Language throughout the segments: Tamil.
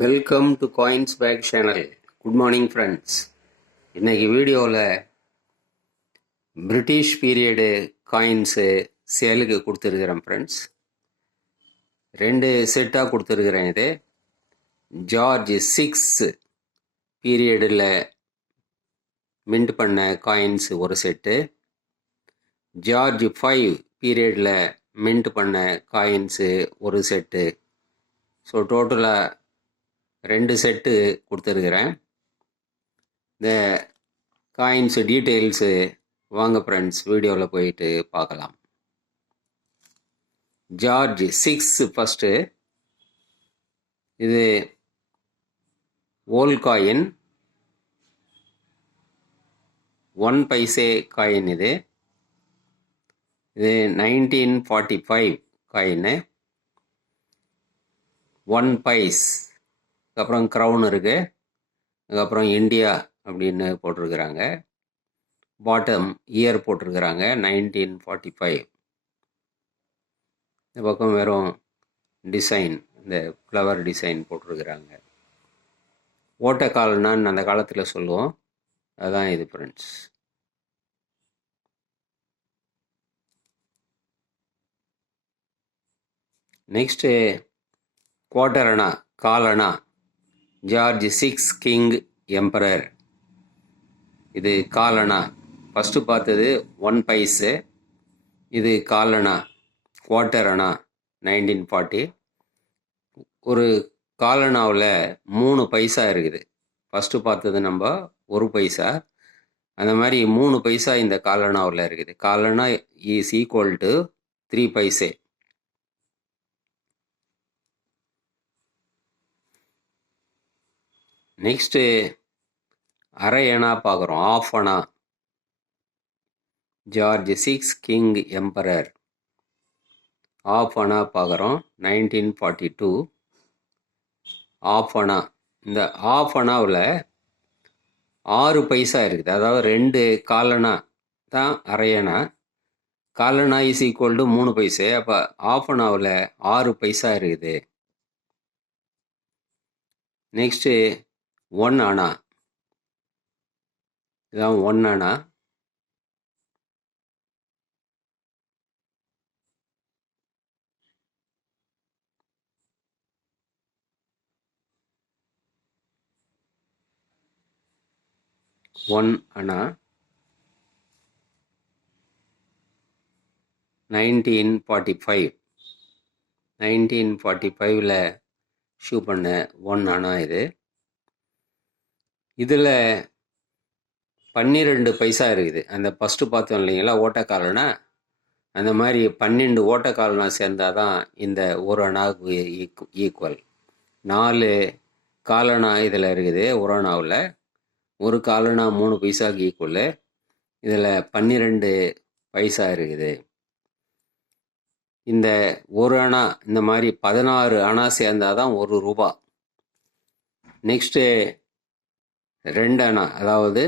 Welcome to coins back channel. Good morning friends. இன்றைக்கி வீடியோவில் பிரிட்டிஷ் பீரியடு காயின்ஸு சேலுக்கு கொடுத்துருக்குறேன் ஃப்ரெண்ட்ஸ். 2 செட்டாக கொடுத்துருக்குறேன். இது ஜார்ஜ் 6 பீரியடில் மின்ட் பண்ண காயின்ஸ் ஒரு செட்டு, ஜார்ஜ் 5 பீரியடில் மின்ட் பண்ண காயின்ஸு ஒரு செட்டு. ஸோ டோட்டலாக 2 செட்டு கொடுத்துருக்குறேன். இந்த காயின்ஸு டீட்டெயில்ஸு வாங்க ஃப்ரெண்ட்ஸ் வீடியோவில் போயிட்டு பார்க்கலாம். George 6 first. இது ஓல்ட் காயின், 1 பைசே காயின். இது 1945 காயின்னு. 1 பைஸ், அப்புறம் க்ரௌன் இருக்குது, அதுக்கப்புறம் இந்தியா அப்படின்னு போட்டிருக்கிறாங்க. பாட்டம் இயர் போட்டிருக்கிறாங்க 1945. இந்த பக்கம் வெறும் டிசைன், இந்த ஃப்ளவர் டிசைன் போட்டிருக்கிறாங்க. ஓட்டக்கால்னான்னு அந்த காலத்தில் சொல்லுவோம், அதுதான் இது ஃப்ரெண்ட்ஸ். நெக்ஸ்ட்டு குவார்ட்டர் அணா, காலணா. George 6 king emperor. இது காலணா. ஃபஸ்ட்டு பார்த்தது 1 பைஸு, இது காலணா, குவார்ட்டர் அணா 1940. ஒரு காலணாவில் 3 பைசா இருக்குது. ஃபஸ்ட்டு பார்த்தது நம்ம 1 பைசா, அந்த மாதிரி 3 பைசா இந்த காலணாவில் இருக்குது. காலணா is equal to 3 paise. Next அரை அணா பார்க்குறோம், half anna. George 6 king emperor, half anna பார்க்குறோம் 1942. ஆஃப் அணா. இந்த ஆஃப் அணாவில் 6 பைசா இருக்குது. அதாவது 2 காலணா தான் அரை அணா. காலணா இஸ் ஈக்குவல் டு 3 பைசே. அப்போ ஆஃப் அணாவில் 6 பைசா இருக்குது. நெக்ஸ்ட்டு 1 அணா. இதான் 1 அணா. ஒன் அணா 1945. 1945ல் ஷூ பண்ண 1 அணா இது. இதில் 12 பைசா இருக்குது. அந்த ஃபஸ்ட்டு பார்த்தோம் இல்லைங்களா ஓட்டக்காலனா, அந்த மாதிரி 12 ஓட்டக்காலனா சேர்ந்தால் தான் இந்த 1 அணாவுக்கு ஈக்குவல். 4 காலனா இதில் இருக்குது. 1 அணாவில் 1 காலனா 3 பைசாவுக்கு ஈக்குவல். இதில் 12 பைசா இருக்குது. இந்த 1 அணா இந்த மாதிரி 16 அணா சேர்ந்தால் தான் 1 ரூபா. நெக்ஸ்ட்டு 2 அணா, அதாவது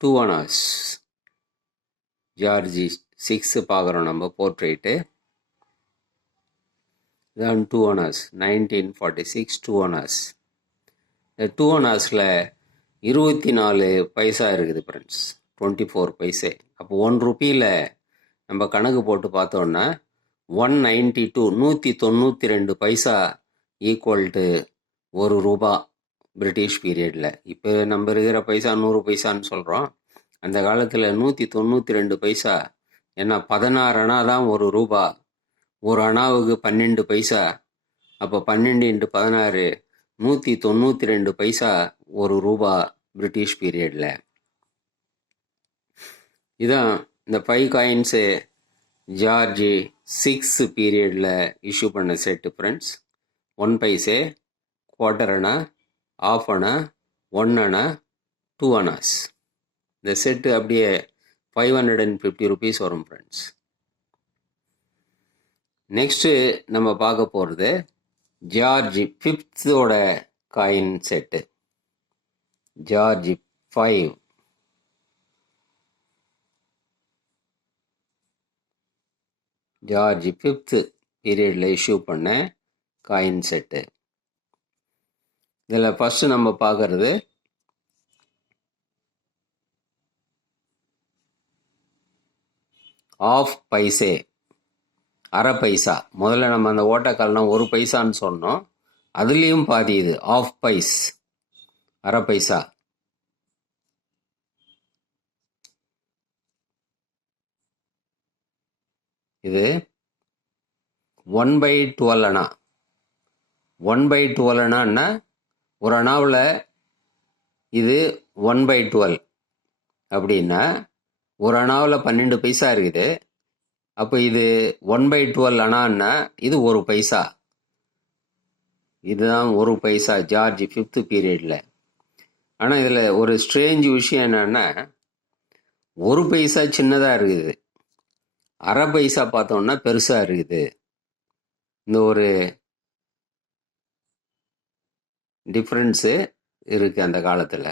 2 அணாஸ். ஜார்ஜ் 6 பார்க்குறோம் நம்ம போர்ட்ரேட்டு. இதான் 2 அணாஸ் 1946. 2 அணாஸ். இந்த 2 அணாஸில் 24 பைசா இருக்குது ஃப்ரெண்ட்ஸ், 24 பைசே. அப்போ 1 ருப்பியில் நம்ம கணக்கு போட்டு பார்த்தோன்னா 192, 192 பைசா ஈக்குவல் டு 1 ரூபா பிரிட்டிஷ் பீரியடில். இப்போ நம்ம இருக்கிற பைசா 100 பைசான்னு சொல்கிறோம். அந்த காலத்தில் 192 பைசா. ஏன்னா 16 அணா தான் 1 ரூபா. 1 அணாவுக்கு 12 பைசா. அப்போ 12 × 16, 192 பைசா 1 ரூபா பிரிட்டிஷ் பீரியடில். இதான் இந்த 5 காயின்ஸு ஜார்ஜ் 6 பீரியடில் இஷ்யூ பண்ண set friends. 1 pice, quarter anna, half anna, 1 anna, 2 annas. இந்த செட்டு அப்படியே 550 ருபீஸ் வரும் ஃப்ரெண்ட்ஸ். நெக்ஸ்ட்டு நம்ம பார்க்க போகிறது ஜார்ஜ் 5ோட coin set. George 5. George 5th பீரியடில் இஷ்யூ பண்ண காயின் செட்டு. இதில் ஃபஸ்ட்டு நம்ம பார்க்குறது ஆஃப் பைசே, அரை பைசா. முதல்ல நம்ம அந்த ஓட்டக்கால்னால் 1 பைசான்னு சொன்னோம், அதுலேயும் பாதி இது ஆஃப் பைஸ், அரை பைசா. இது 1/12 அணா. 1/12 அணான்னா ஒரு அணாவில் இது 1/12 அப்படின்னா ஒரு அணாவில் 12 பைசா இருக்குது. அப்போ இது 1/12 அணான்னா இது 1 பைசா. இதுதான் 1 பைசா ஜார்ஜ் 5th பீரியடில். ஆனால் இதில் ஒரு ஸ்ட்ரேஞ்ச் விஷயம் என்னன்னா 1 பைசா சின்னதாக இருக்குது, அரை பைசா பார்த்தோம்னா பெருசாக இருக்குது. இந்த ஒரு டிஃப்ரென்ஸு இருக்குது அந்த காலத்தில்.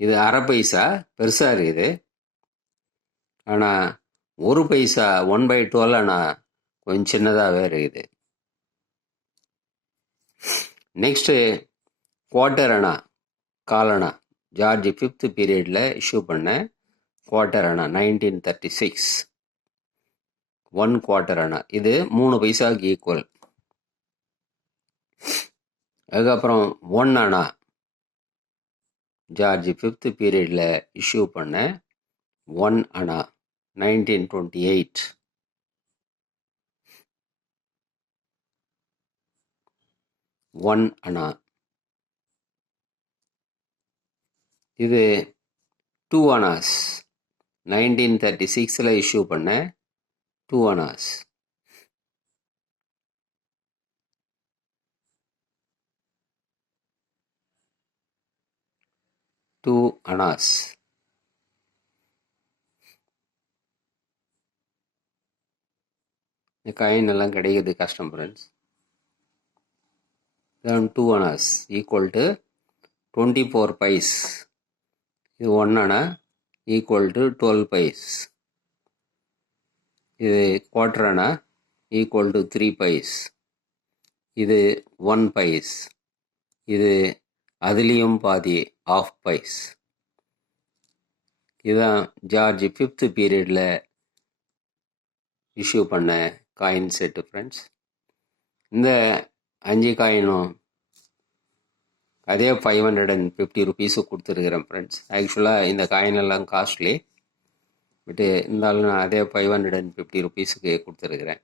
இது அரை பைசா பெருசாக இருக்குது, ஆனால் 1 பைசா 1/12 ஆனால் கொஞ்சம் சின்னதாகவே இருக்குது. நெக்ஸ்ட்டு குவார்ட்டர் அணா, காலணா. ஜார்ஜ் 5th பீரியடில் இஷ்யூ பண்ண குவார்ட்டர் அணா 1936. 1 குவார்ட்டர் அணா இது 3 பைசாவுக்கு ஈக்குவல். அதுக்கப்புறம் 1 அணா ஜார்ஜ் 5th பீரியடில் இஷ்யூ பண்ண 1 அணா 1928. 1 அணா. இது 2 அணாஸ் 1936 இஷ்யூ பண்ண 2 அணாஸ். டூ அணாஸ். இந்த காயின் எல்லாம் கிடைக்கிறது கஷ்டம் ஃப்ரெண்ட்ஸ். then 2 அணாஸ் ஈக்குவல் டு 24 பைஸ். இது 1 அணா ஈக்குவல் டு 12 பைஸ். இது குவார்ட்டர் அணா ஈக்குவல் டு 3 பைஸ். இது 1 பைஸ். இது அதுலேயும் பாதி ஆஃப் பைஸ். இதுதான் ஜார்ஜ் 5th பீரியடில் இஷ்யூ பண்ண காயின் செட்டு ஃப்ரெண்ட்ஸ். இந்த 5 காயினும் அதே 550 ருபீஸுக்கு கொடுத்துருக்குறேன் ஃப்ரெண்ட்ஸ். ஆக்சுவலாக இந்த காயின் எல்லாம் காஸ்ட்லி, பட்டு இருந்தாலும் நான் அதே 550 ருபீஸுக்கு கொடுத்துருக்குறேன்.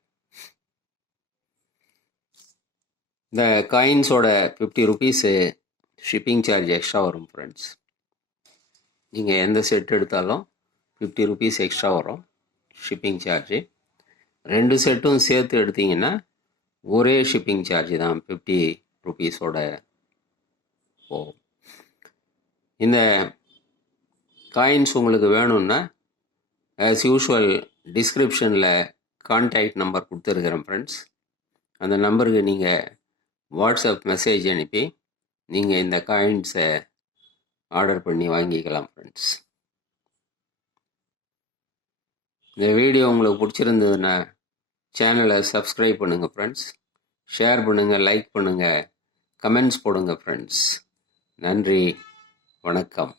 இந்த காயின்ஸோட 50 ருபீஸு ஷிப்பிங் சார்ஜ் எக்ஸ்ட்ரா வரும் ஃப்ரெண்ட்ஸ். நீங்கள் எந்த செட் எடுத்தாலும் 50 ருபீஸ் எக்ஸ்ட்ரா வரும் ஷிப்பிங் சார்ஜு. 2 செட்டும் சேர்த்து எடுத்தீங்கன்னா ஒரே ஷிப்பிங் சார்ஜ் தான் 50 ருபீஸோட போகும். இந்த காயின்ஸ் உங்களுக்கு வேணும்னா ஆஸ் யூஷுவல் டிஸ்கிரிப்ஷனில் கான்டாக்ட் நம்பர் கொடுத்துருக்குறேன் ஃப்ரெண்ட்ஸ். அந்த நம்பருக்கு நீங்கள் வாட்ஸ்அப் மெசேஜ் அனுப்பி நீங்கள் இந்த காயின்ஸை ஆர்டர் பண்ணி வாங்கிக்கலாம் ஃப்ரெண்ட்ஸ். இந்த வீடியோ உங்களுக்கு பிடிச்சிருந்ததுன்னா சேனலை சப்ஸ்கிரைப் பண்ணுங்கள் ஃப்ரெண்ட்ஸ். ஷேர் பண்ணுங்கள், லைக் பண்ணுங்கள், கமெண்ட்ஸ் போடுங்க ஃப்ரெண்ட்ஸ். நன்றி, வணக்கம்.